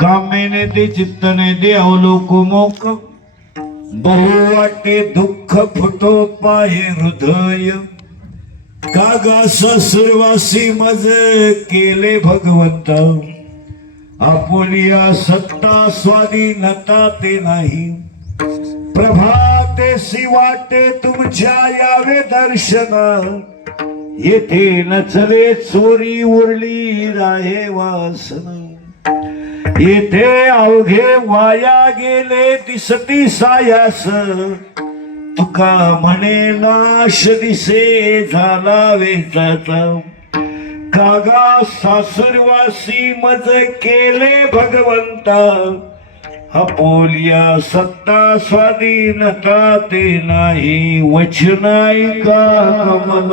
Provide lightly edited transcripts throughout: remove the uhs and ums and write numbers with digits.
कामेने दे चित्तने दे अवलोकमोक बहु वाटे दुःख फुटो पाहे हृदय कागा सर्वासी मज केले भगवंत आपुलिया सत्ता स्वाधीनता ते नाही प्रभातेसी वाटे तुमच्या यावे दर्शन येथे नचले चोरी उरली राहे वासन येथे अवघे वाया गेले दिसती सायास तुका म्हणे नाश दिसे झाला वेचाचा कागा सासुरवासी मज केले भगवंता हा बोलिया सत्ता स्वाधीनता ते नाही वचनाई का मन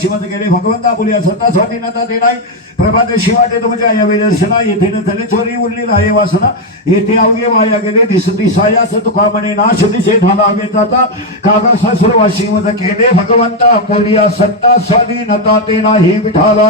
शिवत गेले भगवंता बोलिया सत्ता स्वाधीनता ते नाही प्रभात शिवाटे तुमच्या या वेदर्शना येथे न झाले चोरी उरली आहे वासना येथे अवघे वाया गेले दिसती सायास तुका म्हणे नाश दिसे झाला वेचाचा कागा सासुरवासी मज केले भगवंता बोलिया सत्ता स्वाधीनता ते नाही विठाला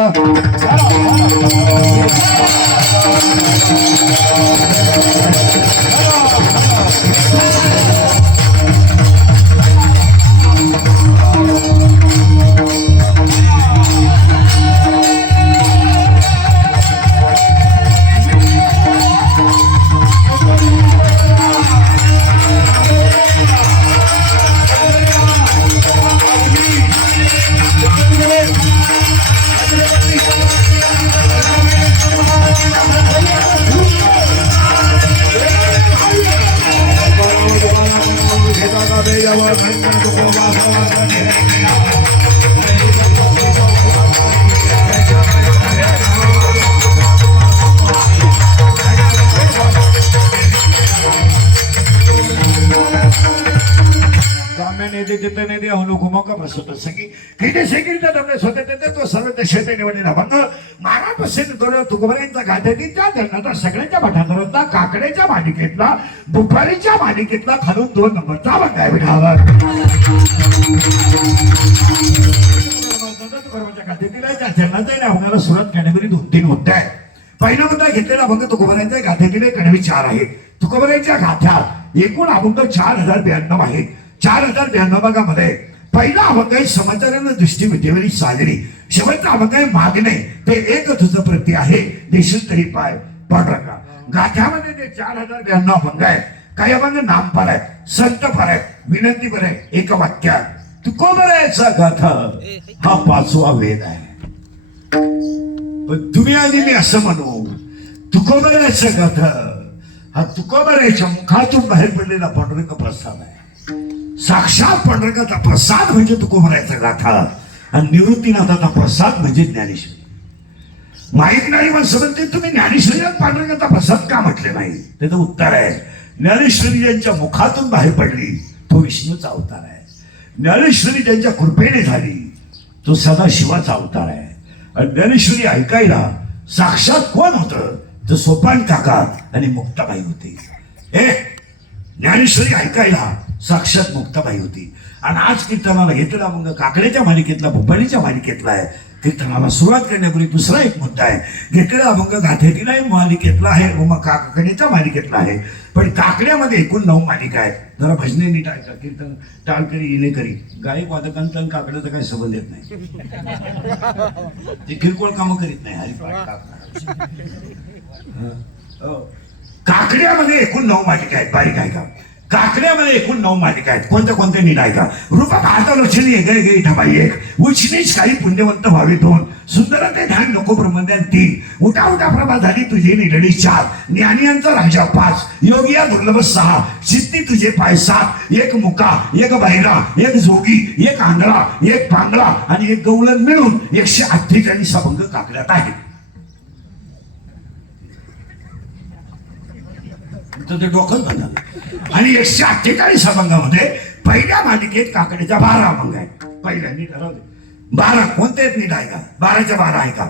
सगळ्यांच्या भाटांतरांचा काकड्याच्या मालिकेतला बुफारीच्या मालिकेतला खालून 2 नंबरचा बंगाय विठाला सुरुवात कॅटेगरी 2-3 होत्या पहिला मुद्दा घेतलेला अभंग तुकोबरायांच्या गाथ्यातील कणवी 4 आहे तुकोबरायांच्या गाथ्यात एकूण अभंग 4092 आहेत 4092 भागामध्ये पहिला अभंग आहे समाचारानं दृष्टी विद्येवरी साजरी शेवटचा अभंग आहे मागणे ते एक तुझं प्रती आहे देशील तरी पाय पांढरा गाथ्यामध्ये ते 4092 अभंग आहे काही अभंग नामफार आहे संतफार आहे विनंती पर आहे एक वाक्यात तुकोबरायांचा गाथा हा 5वा वेद आहे पण तुम्ही आधी मी असं म्हणू तुकोबरायांचा गाथा हा तुकोबराच्या मुखातून बाहेर पडलेला पांडुरंग प्रसाद आहे साक्षात पांडुरंगाचा प्रसाद म्हणजे तुकोबरायांचा गाथा आणि निवृत्तीनाथाचा प्रसाद म्हणजे ज्ञानेश्वरी. माहीत नाही माणसं म्हणते तुम्ही ज्ञानेश्वरीला पांडुरंगाचा प्रसाद का म्हटले नाही. त्याचं उत्तर आहे, ज्ञानेश्वरी ज्यांच्या मुखातून बाहेर पडली तो विष्णूचा अवतार आहे. ज्ञानेश्वरी ज्यांच्या कृपेने झाली तो सदाशिवाचा अवतार आहे. आणि ज्ञानेश्वरी ऐकायला साक्षात कोण होतं तर सोपान काका आणि मुक्ताबाई होती. ज्ञानेश्वरी ऐकायला साक्षात मुक्ताबाई होती. आणि आज कीर्तनाला घेतला मग काकड्याच्या मालिकेतला भोपाळीच्या मालिकेतला आहे. कीर्तनाला सुरुवात करण्यापूर्वी दुसरा एक मुद्दा आहे. घेतलेला अभंग गाथेतीलाही मालिकेतला आहे, मग काकड्याच्या मालिकेतला आहे. पण काकड्यामध्ये एकूण 9 मालिका आहेत. जरा भजने नीट ऐका. कीर्तन टाळकरी येणेकरी गायक वादकांचा आणि काकड्याचा काही संबंध येत नाही. ते किरकोळ कामं करीत नाही. हरिपाठ काकड्यामध्ये एकूण 9 मालिका आहेत. बारीक ऐका. काकड्यामध्ये एकूण 9 मालिका आहेत. कोणत्या कोणत्या नीट ऐका. रूपा पाहता लोचनी एक गे ठबाई एक, उचनीच काही पुण्यवंत व्हावे 2, सुंदर ते ध्यान नको ब्रह्मज्ञान 3, उठा उठा प्रभा झाली तुझे निरडी 4, ज्ञानियांचा राजा 5, योगिया दुर्लभ 6, सिद्धी तुझे पाय 7, एक मुका, एक बहिरा, एक जोगी, एक आंधळा, एक पांगळा आणि एक गवळण मिळून 148 अभंग काकड्यात आहेत. ते डोकं बदल. आणि 148 अभंगामध्ये पहिल्या मालिकेत काकड्याच्या 12 अभंग आहेत. पहिल्यांनी ठरवले 12 कोणते आहेत नीट ऐका. 12च्या 12 ऐका.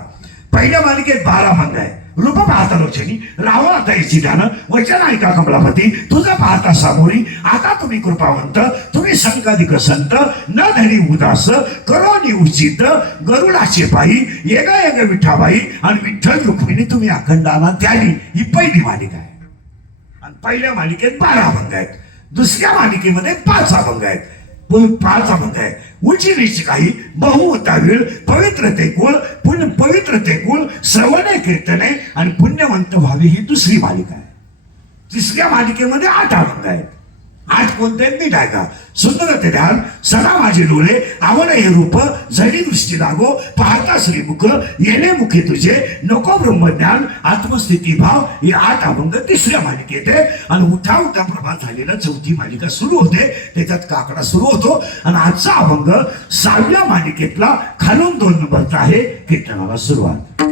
पहिल्या मालिकेत 12 अभंग आहे. रूप पाहता लोचनी रावळ दयची ध्यान, वचन ऐका कमलापती तुझं पाहता सामोरी, आता तुम्ही कृपावंत तुम्ही संकाधिक संत, न धरी उदास करोनी उचित, गरुडाचे पायी येग येग विठाबाई आणि विठ्ठल रुक्मिणी तुम्ही अखंडाना द्यावी. ही पहिली मालिका आहे. आणि पहिल्या मालिकेत 12 अभंग आहेत. दुसऱ्या मालिकेमध्ये 5 अभंग आहेत. 5 अभंग आहे. उंची नीच काही बहुता वेळ पवित्रते कुळ पुण्य पवित्रते कुळ श्रवणे कीर्तने आणि पुण्यवंत व्हावे ही दुसरी मालिका आहे. तिसऱ्या मालिकेमध्ये 8 अभंग आहेत. 8 कोणते नीट ऐका. सुंदर ते ध्यान सदा माझे डोळे आवड हे रूप झडी दृष्टी लागो पाहता श्रीमुख येणे मुखे तुझे नको ब्रह्मज्ञान आत्मस्थिती भाव. हे 8 अभंग तिसऱ्या मालिकेत आहे. आणि उठा उठा प्रभात झालेला 4थी मालिका सुरू होते. त्याच्यात काकडा सुरू होतो. आणि आजचा अभंग 6व्या मालिकेतला खालून 2 नंबरचा आहे. कीर्तनाला सुरुवात.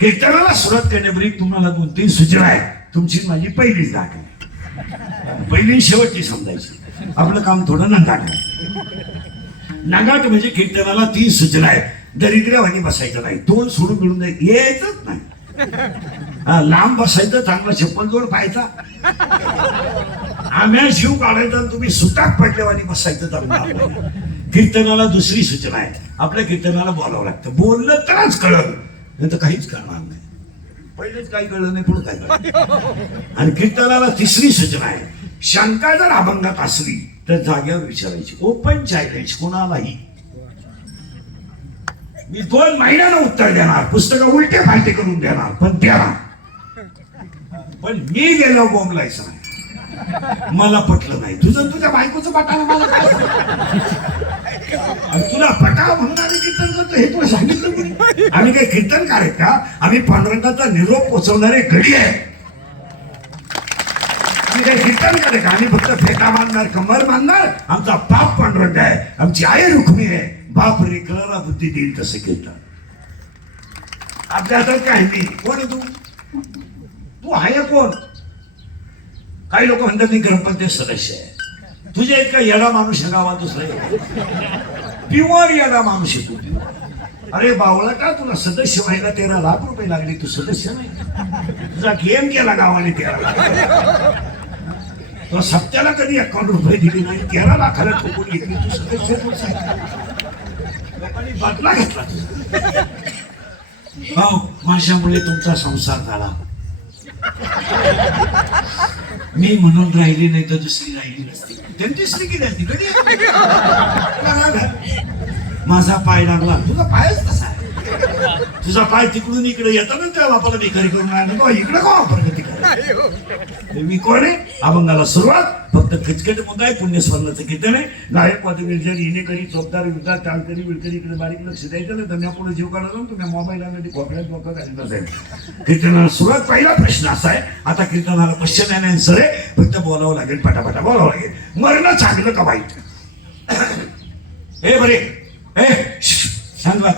कीर्तनाला सुरुवात करण्यापूर्वी तुम्हाला 2-3 सूचना आहेत. तुमची माझी पहिलीच गाठ आहे. पहिली शेवटची समजायची. आपलं काम थोडं नंगाट आहे. नंगाट म्हणजे कीर्तनाला 3 सूचना आहेत. दरिद्र्यावानी बसायचं नाही. 2 सोडून मिळून जायचं यायचंच नाही. लांब बसायचं, चांगला चप्पल जोड पाहायचा, आम्या शिव काढायचा, तुम्ही सुताक पडल्यावानी बसायचं जमणार नाही. कीर्तनाला दुसरी सूचना आहे. आपल्या कीर्तनाला बोलावं लागतं. बोललं तरच कळलं, नाही तर काहीच कळणार नाही. पहिलेच काही कळलं नाही, पुढे काय कळलं. आणि कीर्तनाला तिसरी सूचना आहे. शंका जर अभंगात असली तर जाग्यावर विचारायची. ओपन चॅलेंज कोणालाही. मी 2 महिन्यानं उत्तर देणार. पुस्तकं उलटे फालटे करून देणार, पण देणार. पण मी गेलो बोंबलायचं नाही. मला पटलं नाही. तुझं तुझ्या बायकोचं पटाला मला काय. तुला पटा म्हणून आम्ही कीर्तन करतो हे तुला सांगितलं कोणी. आम्ही काही कीर्तनकार आहेत का? आम्ही पांडुरंगाचा निरोप पोचवणारे गडी आहे. आम्ही काही कीर्तनकार आहे का? आम्ही फक्त फेटा बांधणार, कमर बांधणार. आमचा बाप पांडुरंग आहे, आमची आई रुक्मी आहे. बाप रे कळला बुद्धी देईल तसे कीर्तन. आपल्या हातात काय नाही. कोण आहे तू? तू आहे कोण? काही लोक म्हणतात मी ग्रामपंचायत सदस्य आहे. तुझ्या इतका येडा माणूस या गावात दुसरा प्युअर येडा माणूस आहे तू. अरे बावळा का तुला सदस्य व्हायला 13 लाख रुपये लागले, तू सदस्य नाही. तुझा गेम केला गावाने 13 लाख. तुला सत्याला कधी 51 रुपये दिले नाही, 13 लाखाला ठोकून घेतली. तू सदस्य लोकांनी बदला घेतला तुझा. भाऊ माझ्यामुळे तुमचा संसार झाला. मी म्हणून राहिली नाही तर दुसरी राहिली नसती. त्यांनी दुसरी केली असती कधी. माझा पाय लागला. तुझा पायच तसा आहे. तुझा पाय तिकडून इकडे येताना त्या बापाला भिकारी करून राहिला. इकडे का प्रगती करा. मी कोण आहे? अभंगाला सुरुवात. फक्त खचखट मुद्दा आहे. पुण्यस्मरणाचं कीर्तन आहे. गायक वाद विरजन येणेकरी चौकदार विद्या टाळकरी विळकरी इकडे बारीक लक्ष द्यायचं नाही. तर पुढे जीव काढा जाऊन तुम्ही मोबाईलमध्ये खोकड्यात डोकं घालत असेल. कीर्तनाला सुरुवात. पहिला प्रश्न असा आहे. आता कीर्तनाला क्वेश्चन अँड आन्सर आहे. फक्त बोलावं लागेल, पटापटा बोलावं लागेल. मरणं चांगलं का वाईट? ए बरे सांग बा.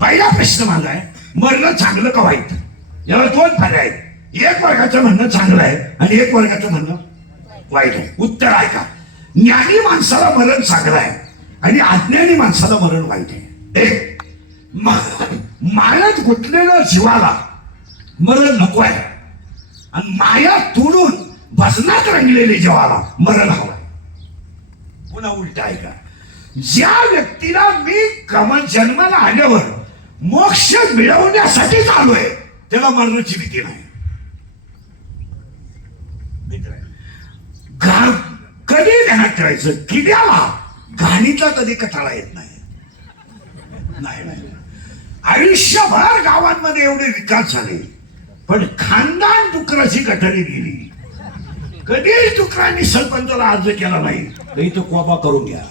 पहिला प्रश्न माझा आहे, मरणं चांगलं का वाईट? याला दोन पर्याय आहेत. एक वर्गाचं म्हणणं चांगलं आहे आणि एक वर्गाचं म्हणणं वाईट आहे. उत्तर आहे का? ज्ञानी माणसाला मरण चांगलं आहे आणि अज्ञानी माणसाला मरण वाईट आहे. एक मायात गुंतलेल्या जीवाला मरण नको आहे आणि माया तोडून भजनात रंगलेले जीवाला मरण हवं. पुन्हा उलट आहे का? ज्या व्यक्तीला मी जन्माला आल्यावर मोक्ष मिळवण्यासाठीच आलोय त्याला मरणाची भीती नाही. कधी ध्यानात ठेवायचं, किड्याला घाणीचा कधी कटाळा येत नाही. आयुष्यभर गावांमध्ये एवढे विकास झाले पण खानदान डुकराची गटारी गेली. कधीच डुकरांनी सरपंचाला अर्ज केला नाही तरी तो कोबा करून घ्या.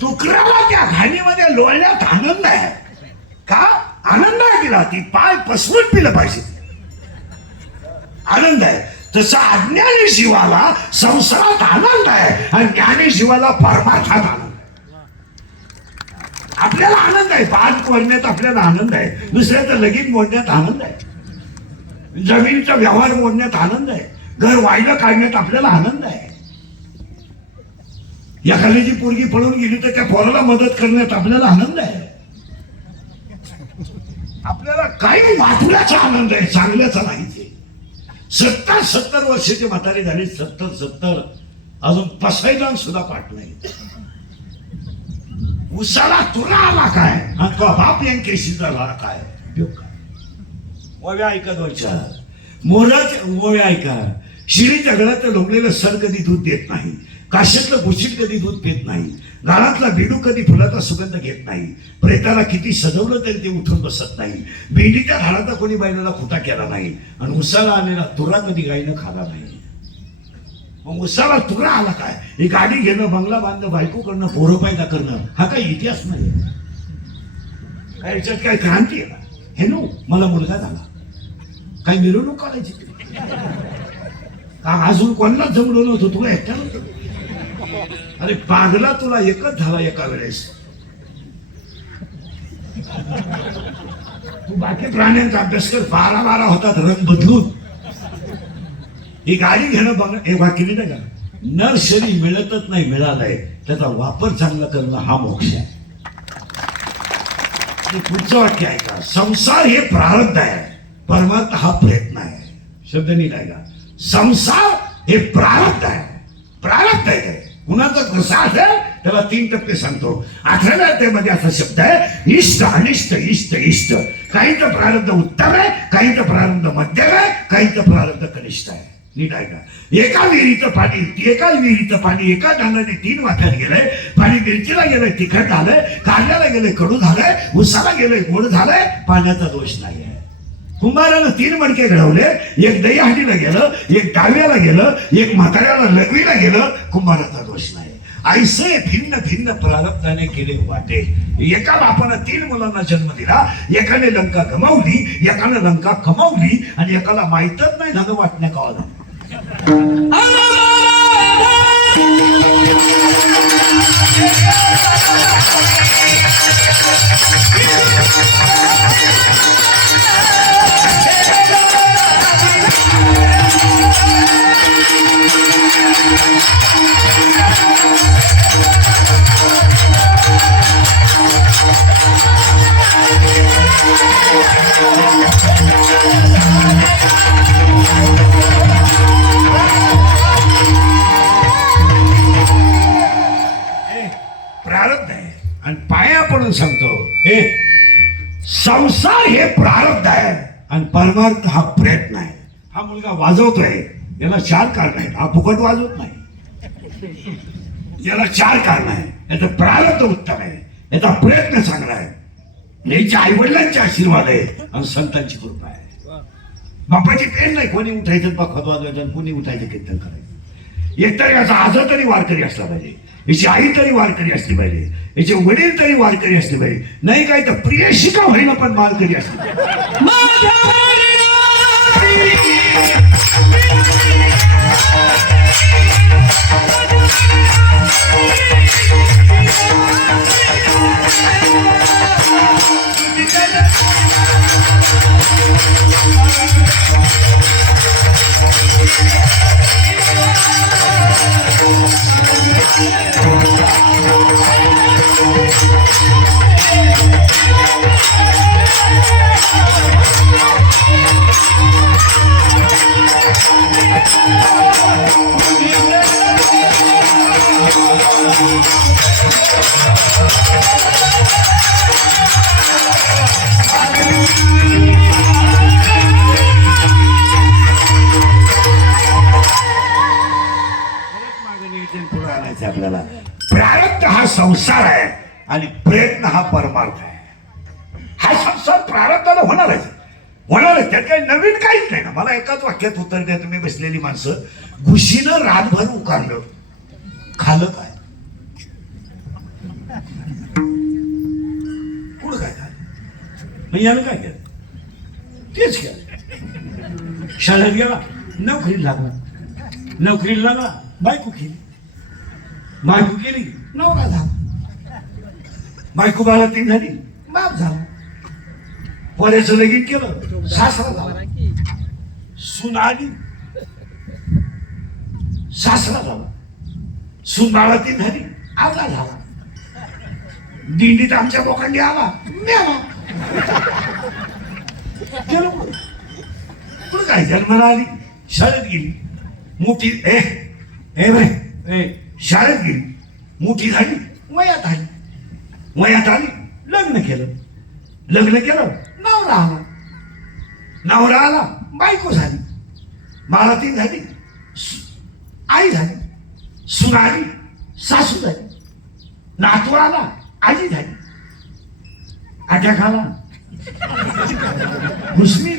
डुकराला त्या घाणीमध्ये लोळण्यात आनंद आहे. का आनंद आहे? तिला ती पाय पसरून पिलं पाहिजे, आनंद आहे. तसा अज्ञानी जीवाला संसारात आनंद आहे आणि ज्ञानी जीवाला परमार्थात आनंद आहे. आपल्याला आनंद आहे, पाच मोडण्यात आपल्याला आनंद आहे, दुसऱ्याचं लगीन मोडण्यात आनंद आहे, जमिनीचा व्यवहार मोडण्यात आनंद आहे, घर वाहिलं काढण्यात आपल्याला आनंद आहे. एखाद्याची पोरगी पळून गेली तर त्या पोराला मदत करण्यात आपल्याला आनंद आहे. आपल्याला काही वाटण्याचा आनंद आहे, चांगल्याचा नाही. 70 वर्षाचे म्हातारे झाले, 70 अजून पसायला सुद्धा पाठ नाही. उसाला तुरा आला काय आणि तो बाप यांच्याशी झाला काय? ओव्या ऐका दोनच्या मोराच्या ओव्या ऐका. शिळी दगडात लोंबलेलं सर कधी दूध देत नाही, काश्यातलं भुशीट कधी दूध पित नाही, गाळातला बिडू कधी फुलाचा सुगंध घेत नाही, प्रेताला किती सजवलं तरी ते उठून बसत नाही, भेंडीच्या झाडाचा कोणी बैलाला खुटा केला नाही आणि उसाला आलेला तुरा कधी गायनं खाला नाही. मग उसाला तुरा आला काय? ही गाडी घेणं, बंगला बांधणं, बायको करणं, पोरं पैदा करणं हा काही इतिहास नाही. काय याच्यात काय क्रांती आहे का? हे नो मला मुलगा झाला काही मिरवणूक काढायची का? अजून कोणालाच जमलो नव्हतं, तुला एकट्याला. अरे पागला, तुला एकच झाला एका वेळेस. तू बाकी प्राण्यांचा अभ्यास कर. 12 होतात रंग बदलून. ही गाडी घेणं बघ, हे वाक्य नाही का? नर शरीर मिळतच नाही, मिळालंय त्याचा वापर चांगला करणं हा मोक्ष आहे. पुढचं वाक्य आहे का? संसार हे प्रारब्ध आहे, परमार्थ हा प्रयत्न आहे. शब्द नीट आहे का? संसार हे प्रारब्ध आहे, प्रारब्ध आहे. कुणाचा कसा असेल त्याला 3 टप्पे सांगतो. 18व्या अध्यायामध्ये असा शब्द आहे, इष्ट अनिष्ट इष्ट इष्ट. काहींचं प्रारब्ध उत्तम आहे, काहींचं प्रारब्ध मध्यम आहे, काहींचं प्रारब्ध कनिष्ठ आहे. नीट आहे का? एका विहिरीचं पाणी एका धानाने 3 वाट्यात गेलंय. पाणी मिरचीला गेलंय तिखट झालंय, कारल्याला गेलंय कडू झालंय, उसाला गेलंय गोड झालंय. पाण्याचा दोष नाही आहे. कुंभारानं 3 मडके घडवले, एक दहीहंडीला गेलं, एक डाव्याला गेलं, एक म्हाताऱ्याला लघवीला गेलं. कुंभाराचा दोष नाही. ऐसे भिन्न भिन्न प्रारब्धाने केले वाटे. एका बापानं 3 मुलांना जन्म दिला, एकाने लंका गमावली, एकाने लंका कमावली आणि एकाला माहीतच नाही झालं वाटण्या का झालं. प्रारब्ध आहे आणि पाया पडून सांगतो, हे संसार हे प्रारब्ध आहे आणि परमार्थ हा प्रयत्न आहे. हा मुलगा वाजवतोय, याला 4 कारण आहेत. हा फुकट वाजवत नाही, याला 4 कारण आहे. याचं प्रारब्ध उत्तम आहे, याचा प्रयत्न चांगला आहे, याच्या आईवडिलांचे आशीर्वाद आहे आणि संतांची कृपा आहे. बापाची पेन नाही, कोणी उठायचं पखत वाजवायचं, कोणी उठायचं कीर्तन करायचं. एकतर याचा आजा तरी वारकरी असला पाहिजे, याची आई तरी वारकरी असली पाहिजे, याचे वडील तरी वारकरी असले पाहिजे, नाही काय तर प्रियशिका होईना पण वारकरी असली पाहिजे. आपल्याला प्रारब्ध हा संसार आहे आणि प्रयत्न हा परमार्थ आहे. हा संसार प्रारब्धाला होणारच होणारच, त्यात काही नवीन काहीच नाही ना. मला एकाच वाक्यात उत्तर द्या तुम्ही बसलेली माणसं. घुशीनं रातभर उकारलं, खालं काय? पुढं काय झालं? मग यानं काय केलं? तेच केलं. शाळेत गेला, नोकरीला लागला, नोकरीला लागला, बायको केली, बायको केली, नवरा झाला, बायको बाळा तीन झाली, बाप झाला, पोऱ्याचं लगीन केलं, सासरा झाला, सून आली, सासरा झाला, सून बाळा तीन झाली, आजा झाला, दिंडीत आमच्या लोकांनी आला, मेला. पुढे काय जन्माला आली, शाळेत गेली, मोठी शाळेत गेली, मोठी झाली, वयात आली, वयात आली, लग्न केलं, लग्न केलं, नवरा आला, नवरा आला, बायको झाली, बाळातीन झाली, आई झाली, सून आली, सासू झाली, नातू आला, आजी झाली, अटॅक आला, घुसली.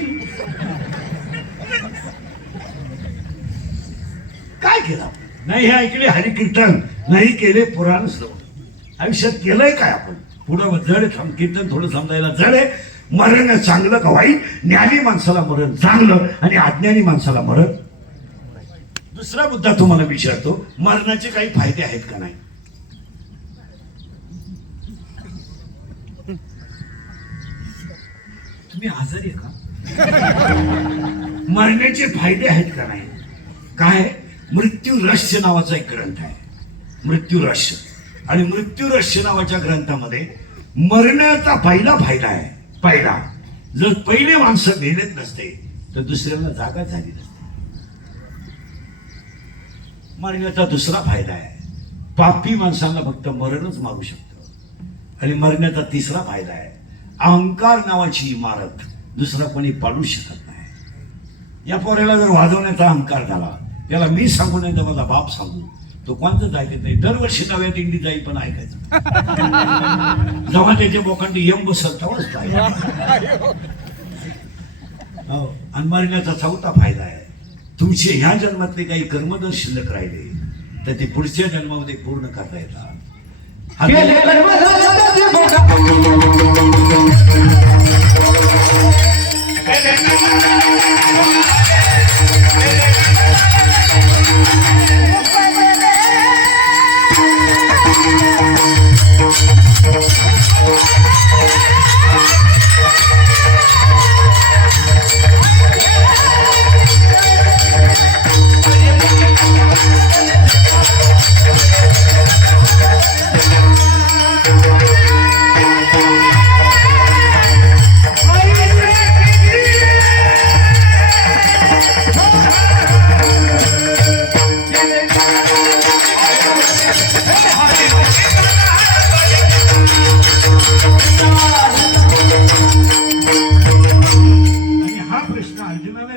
काय केलं? नाही हे ऐकले हरिकीर्तन, नाही केले पुराण श्रवण. आयुष्यात केलंय काय आपण? पुढं जड कीर्तन थोडं समजायला जड आहे. मरण चांगलं का वाईट? ज्ञानी माणसाला मरण चांगलं आणि अज्ञानी माणसाला मरण. दुसरा मुद्दा तुम्हाला विचारतो, मरणाचे काही फायदे आहेत का नाही? तुम्ही आजारी आहे का? मरण्याचे फायदे आहेत का नाही? काय? मृत्यू रहस्य नावाचा एक ग्रंथ आहे, मृत्यू रहस्य. आणि मृत्यू रहस्य नावाच्या ग्रंथामध्ये मरण्याचा पहिला फायदा आहे. पहिला, जर पहिले माणसं मेलेत नसते तर दुसऱ्याला जागा झाली नसते. मरण्याचा दुसरा फायदा आहे, पापी माणसांना फक्त मरणच मागू शकतं. आणि मरण्याचा तिसरा फायदा आहे, अहंकार नावाची इमारत दुसरा कोणी पाडू शकत नाही. या पोऱ्याला जर वाजवण्याचा अहंकार झाला, त्याला मी सांगू नाही तर माझा बाप सांगू, तो कोणतं जायचं नाही. दरवर्षी नव्या दिंडी जाई पण ऐकायचं. जेव्हा त्याच्या बोकांडी यम बसल तेव्हाच हो. आणि मरण्याचा चौथा फायदा आहे, तुमचे ह्या जन्मातले काही कर्मदोष शिल्लक राहिले तर ते पुढच्या जन्मामध्ये पूर्ण करता येतात.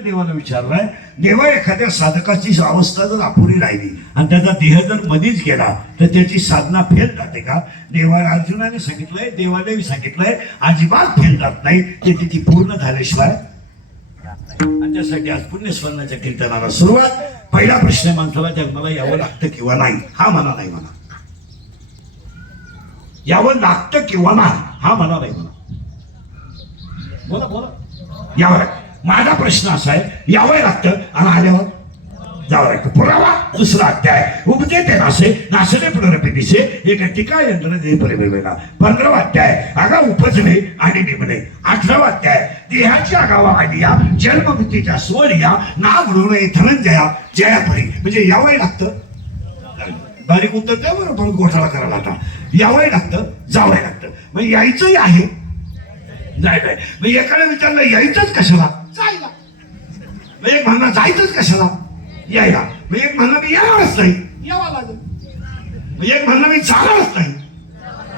देवाला विचारलाय, देवा एखाद्या साधकाची अवस्था जर अपुरी राहिली आणि त्याचा देह जर मधीच गेला तर त्याची साधना फेल जाते का? देवा अर्जुनाने सांगितलंय, देवादेवी सांगितलंय, अजिबात फेल जात नाही, ते तिथे पूर्ण झाल्याशिवाय. आणि त्यासाठी आज पुण्यस्मरणाच्या कीर्तनाला सुरुवात. पहिला प्रश्न आहे, माणसाला जन्माला यावं लागतं किंवा नाही? हा म्हणा नाही म्हणा. यावं लागतं किंवा नाही? हा म्हणा नाही म्हणा. बोला बोला. यावं लागतं. माझा प्रश्न असा आहे, यावं लागतं आणि आल्यावर जावं लागतं. पुरावा दुसरा अध्याय, उपजे ते नासे नासले पुनरपी दिसे एक टीका यंत्रणा दे परिवेगा. 15वा अध्याय, आगा उपजणे आणि निमणे. 18वा अध्याय, देहाच्या आगावा आलिया जन्मभूतीच्या स्वरिया ना म्हणून धनंजया जयापरी. म्हणजे यावं लागतं, बारीक उत्तर द्या बरं, परत घोटाळा करायला. आता यावं लागतं, जावं लागतं. मग यायचंही आहे, नाही नाही. मग एकाने विचारलं यायचंच कशाला, जायला. मग एक म्हणणं जायचंच कशाला, यायला. मग एक म्हणणं मी येणारच नाही, यावं लागेल. मग एक म्हणणं मी जाणारच नाही,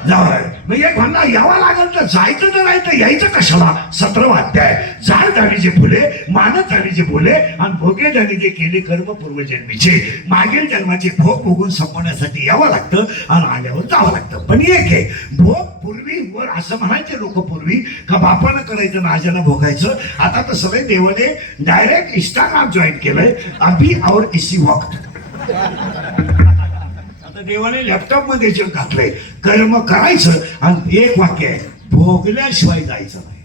जावं. मग एक म्हणणं यावं लागेल तर जायचं तर नाही तर यायचं कशाला. 17वा अध्याय, झाड झाडीचे फुले मानत झाडीचे बोले आणि भोगे झाडीचे केले कर्म पूर्वजन्मीचे. मागील जन्माचे भोग भोगून संपवण्यासाठी यावं लागतं आणि आल्यावर जावं लागतं. पण एक आहे, भोग पूर्वी वर असं म्हणायचे लोक पूर्वी का बापानं करायचं ना आजानं भोगायचं. आता तर सगळे देवाने डायरेक्ट इंस्टाग्राम जॉईन केलंय, अभी और इसी वक्त. देवाने लॅपटॉप मध्ये जग घातलंय, कर्म करायचं आणि एक वाक्य आहे, भोगल्याशिवाय जायचं नाही.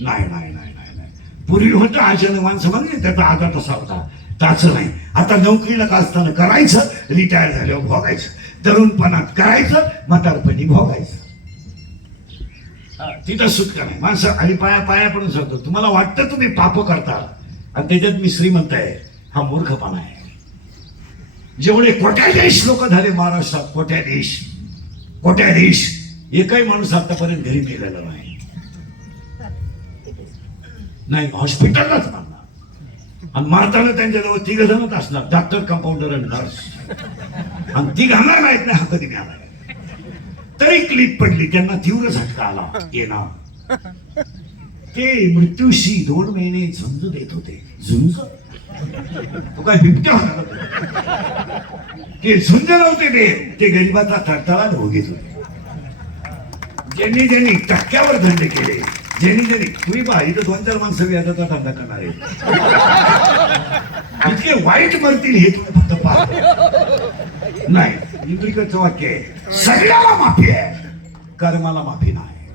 नाही नाही नाही नाही नाही. पूर्वी होतं आजन माणसं म्हणजे त्याचा आधार तसा होता, त्याचं नाही. आता नोकरीला का असताना करायचं, रिटायर झाल्यावर भोगायचं. तरुणपणात करायचं, म्हातारपणी भोगायचं. तिथं सुटका नाही. माणसं आणि पाया पडून सांगतो, तुम्हाला वाटतं तुम्ही पाप करता आणि त्याच्यात मी श्रीमंत आहे, हा मूर्खपणा आहे. जेवढे कोट्याधीश लोक झाले महाराष्ट्रात, कोट्याधीश एकही माणूस आतापर्यंत घरी गेलेला नाही. हॉस्पिटललाच मारणार आणि मारताना त्यांच्याजवळ 3 जणच असणार, डॉक्टर, कंपाऊंडर आणि नर्स. आणि ती घालणार नाहीत ना, हा कधी मिळाला. तरी क्लिप पडली, त्यांना तीव्र झटका आला. येणार ते मृत्यूशी 2 महिने झुंज देत होते. झुंज तो काय बिबट्या होता, ते झुंज नव्हते, ते गरिबाचा थरथरा भोगीत होते. ज्यांनी टक्क्यावर धंदे केले, ज्यांनी तुम्ही पहा इथं 2-4 माणसं व्याजाचा धंदा करणार आहे. इतके वाईट मरतील हे तुम्ही फक्त पाहता नाही. इंद्रिकचं वाक्य आहे, सगळ्याला माफी आहे, कर्माला माफी नाही.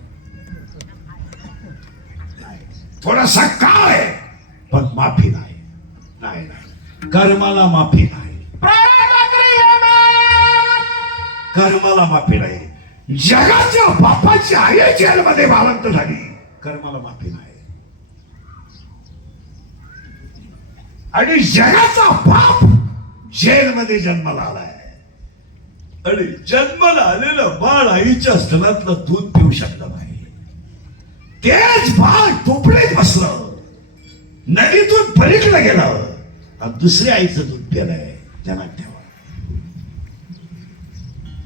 थोडासा काळ आहे पण माफी नाही. नाही नाही, कर्माला माफी नाही, कर्माला माफी नाही. जगाच्या बापाची आई जेलमध्ये बालंत झाली, कर्माला माफी नाही. आणि जगाचा बाप जेलमध्ये जन्माला आलाय आणि जन्माला आलेलं बाळ आईच्या स्तनातलं दूध पिऊ शकलं नाही. तेच बाळ टोपलीत बसलं, नदीतून पलीकडे गेलं, दुसऱ्या आईचं दूध प्यालंय. जनात ठेवा,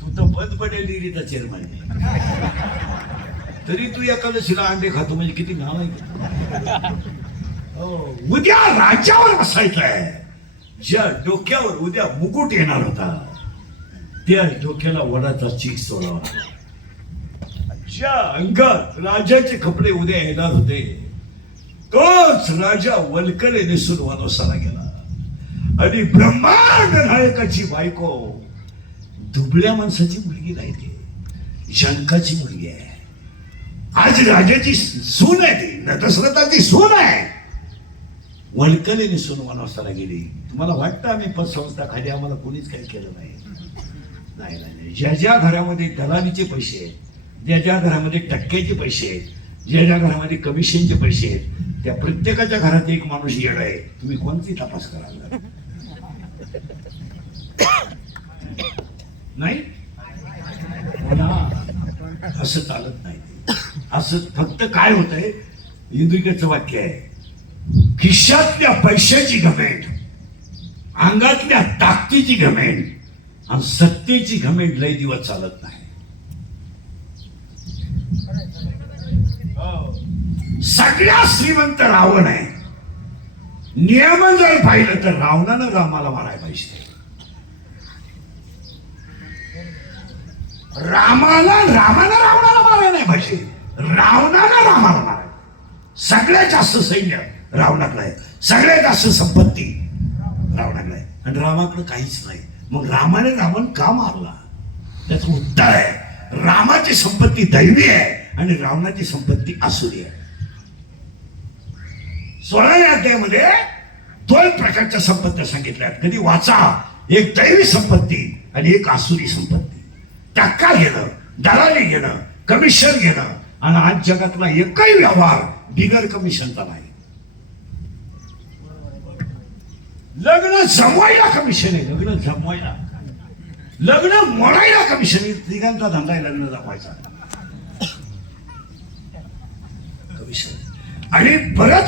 तू तर बंद पडेल डेअरीचा चेअरमन, तरी तू एकादशीला अंडे खातो, म्हणजे किती नाव आहे. उद्या राज्यावर बसायचंय. ज्या डोक्यावर उद्या मुकुट येणार होता, त्या डोक्याला वडाचा चीक सोडावा. ज्या अंगात राजाचे कपडे उद्या येणार होते, तोच राजा वल्कले नेसून वनवासाला गेला. आणि ब्रह्मांड नायकाची बायको दुबळ्या माणसाची मुलगी नाही, ती जनकाची मुलगी आहे. आज राजाची सून आहे, ती दशरथाची सून आहे. वल्कले नेसून वनवासाला गेली. तुम्हाला वाटतं आम्ही पतसंस्था खाली आम्हाला कोणीच काही केलं नाही. नाही नाही, ज्या ज्या घरामध्ये दलालीचे पैसे आहेत, ज्या ज्या घरामध्ये टक्क्याचे पैसे आहेत, ज्या ज्या घरामध्ये कमिशनचे पैसे आहेत, त्या प्रत्येकाच्या घरात एक माणूस येड आहे. तुम्ही कोणती तपास कराल नाही. असं चालत नाही. असं फक्त काय होतंय, इंद्रिकचं वाक्य आहे, खिशातल्या पैशाची घमेंड, अंगातल्या ताकदीची घमेंड आणि सत्तेची घमेंड लय दिवस चालत नाही. सगळ्या श्रीमंत रावण आहे. नियम जर पाहिलं तर रावणानं रामाला मारायला पाहिजे. रामानं रावणाला मारायला नाही पाहिजे, रावणानं रामाला मारायला. सगळ्यात जास्त सैन्य रावणाकडे आहे, सगळ्यात जास्त संपत्ती रावणाकडे आहे आणि रामाकडे काहीच नाही. मग रामाने रावण का मारला? त्याचं उत्तर आहे, रामाची संपत्ती दैवी आहे आणि रावणाची संपत्ती आसुरी आहे. 16व्या अध्यायामध्ये 2 प्रकारच्या संपत्त्या सांगितल्या. कधी वाचा, एक दैवी संपत्ती आणि एक आसुरी संपत्ती. टक्का घेणं, दलाली घेणं, कमिशन घेणं. आणि आज जगातला एकही व्यवहार बिगर कमिशनचा नाही. लग्न जमवायला कमिशन आहे, लग्न जमवायला. लग्न मोडायला कमिशन आहे. तिघांचा धंदा आहे लग्न जमवायचा, कमिशन. आणि परत